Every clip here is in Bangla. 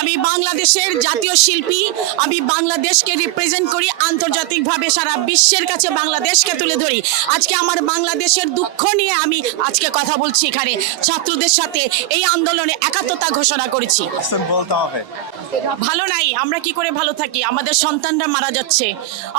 আমি বাংলাদেশের জাতীয় শিল্পী, আমি বাংলাদেশকে রিপ্রেজেন্ট করি আন্তর্জাতিকভাবে, সারা বিশ্বের কাছে বাংলাদেশকে তুলে ধরি। আজকে আমার বাংলাদেশের দুঃখ নিয়ে আমি আজকে কথা বলছি এখানে ছাত্রদের সাথে, এই আন্দোলনে একাত্মতা ঘোষণা করেছি। বলতে হবে ভালো নাই, আমরা কি করে ভালো থাকি? আমাদের সন্তানরা মারা যাচ্ছে,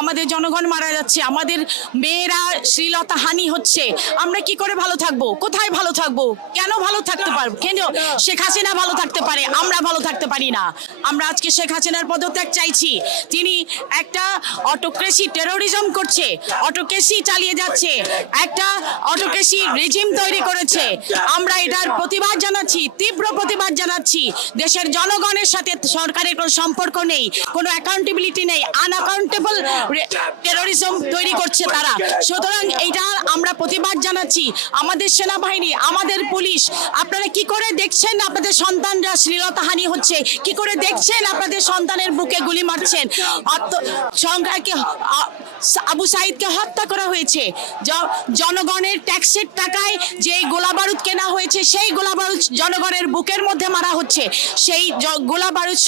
আমাদের জনগণ মারা যাচ্ছে, আমাদের মেয়েরা শ্লীলতা হানি হচ্ছে, আমরা কি করে ভালো থাকবো? কোথায় ভালো থাকবো? কেন ভালো থাকতে পারবো? কেন শেখ হাসিনা ভালো থাকতে পারে, আমরা ভালো থাকতে পারি না? আমরা আজকে শেখ হাসিনার পদত্যাগ চাইছি। তিনি একটা অটোক্রেসি টেরোরিজম করছে, অটোক্রেসি চালিয়ে যাচ্ছে, একটা অটোক্রেসি রেজিম তৈরি করেছে। আমরা এটার প্রতিবাদ জানাচ্ছি, তীব্র প্রতিবাদ জানাচ্ছি। দেশের জনগণের সাথে সরকারের কোনো সম্পর্ক নেই, কোনো অ্যাকাউন্টেবিলিটি নেই, আনঅ্যাকাউন্টেবল টেরোরিজম তৈরি করছে তারা। সুতরাং এইটা আমরা প্রতিবাদ জানাচ্ছি। আমাদের সেনাবাহিনী, আমাদের পুলিশ, আপনারা কি করে দেখছেন আপনাদের সন্তানরা শ্লীলতাহানি হচ্ছে? কি করে দেখছেন আপনাদের সন্তানের বুকে গুলি মারছেন? সংখ্যাকে আবু সাইদকে হত্যা করা হয়েছে। জনগণের ট্যাক্সের টাকায় যে গোলাবারুদ কেনা হয়েছে, সেই গোলাবারুদ জনগণের বুকের মধ্যে মারা হচ্ছে, সেই গোলাবারুদ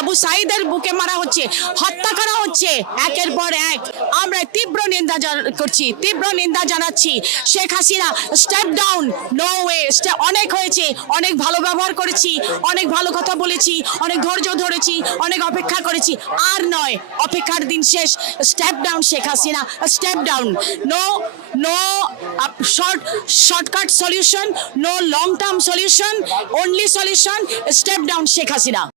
আবু সাইদের বুকে মারা হচ্ছে, হত্যা করা হচ্ছে একের পর এক। আমরা তীব্র নিন্দা করছি, তীব্র নিন্দা জানাচ্ছি। Sheikh Hasina, step down, no way. অনেক হয়েছে, অনেক ভালো ব্যবহার করেছি, অনেক ভালো কথা বলেছি, অনেক ধৈর্য ধরেছি, অনেক অপেক্ষা করেছি, আর নয়, অপেক্ষার দিন শেষ। Step down Sheikh Hasina, step down. No shortcut solution, no long term solution, only solution, step down Sheikh Hasina.